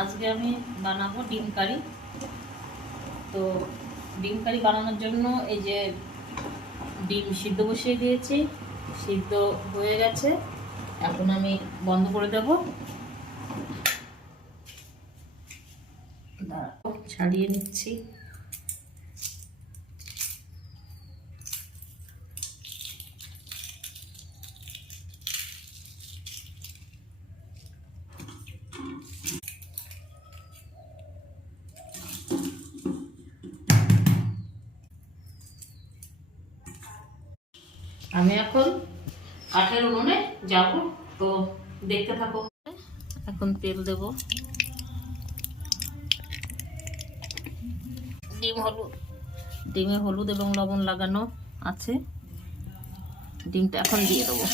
আজকে আমি বানাবো ডিম কারি। তো ডিম কারি বানানোর জন্য এই যে ডিম সিদ্ধ বসিয়ে দিয়েছি, সিদ্ধ হয়ে গেছে। এখন আমি বন্ধ করে দেব, ছাড়িয়ে নিচ্ছি। আমি এখন কাঠের উনুনে যাব, তো দেখতে থাকো। এখন তেল দেব, ডিমে হলুদ এবং লবণ লাগানো আছে। ডিমটা এখন দিয়ে দেবো।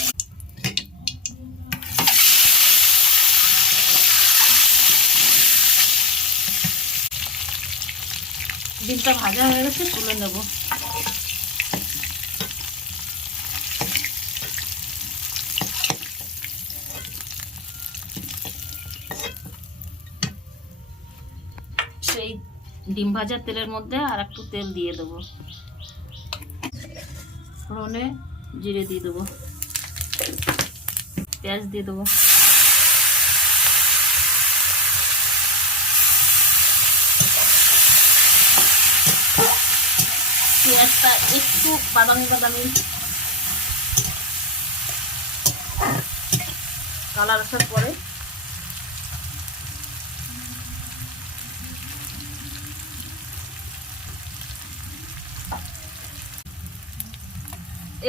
ডিমটা ভাজা হয়ে গেছে, তুলে নেব। সেই ডিম ভাজার তেলের মধ্যে আর একটু তেল দিয়ে দেবো। ফোড়নে জিরে দিয়ে দেবো, পেঁয়াজ দিয়ে দেবো। পেঁয়াজটা একটু বাদামি বাদামি কালার আসার পরে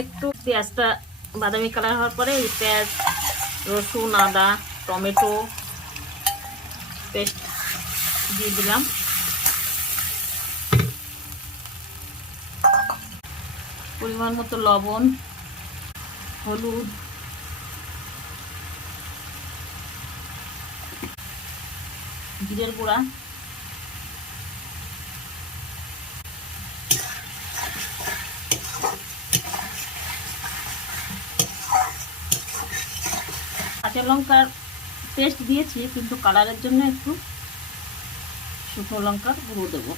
একটু পেঁয়াজটা বাদামি কালার হওয়ার পরে পেঁয়াজ, রসুন, আদা, টমেটো পেস্ট দিয়ে দিলাম। পরিমাণ মতো লবণ, হলুদ, জিরের গুঁড়া, কাঁচা লঙ্কার পেস্ট দিয়েছি, কিন্তু কালারের জন্য একটু শুকনো লঙ্কার গুঁড়ো দেবো।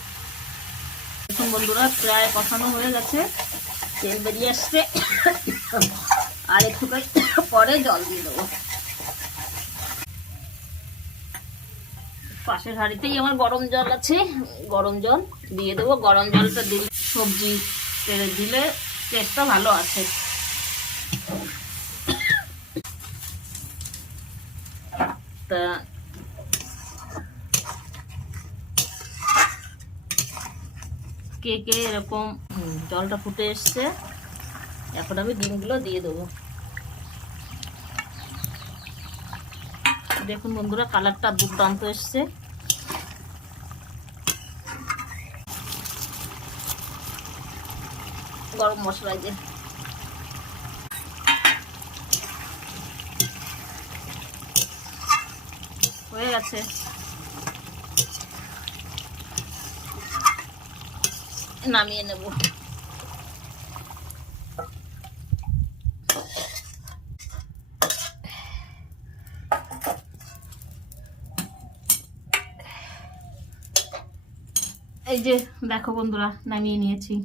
এখন বন্ধুরা প্রায় কষানো হয়ে গেছে, তেল বেরিয়ে আসছে। আর একটু পরে জল দিয়ে দেবো। পাশের হাঁড়িতেই আমার গরম জল আছে, গরম জল দিয়ে দেবো। গরম জলটা দিলে সবজি তেলে দিলে টেস্টটা ভালো আসে। তা কে কে এরকম জলটা ফুটে এসছে, এখন আমি ডিমগুলো দিয়ে দেবো। দেখুন বন্ধুরা, কালারটা দুর্দান্ত এসছে। গরম মশলা দিয়ে হয়ে গেছে। নামিয়ে নেব। এই যে দেখো বন্ধুরা, নামিয়ে নিয়েছি।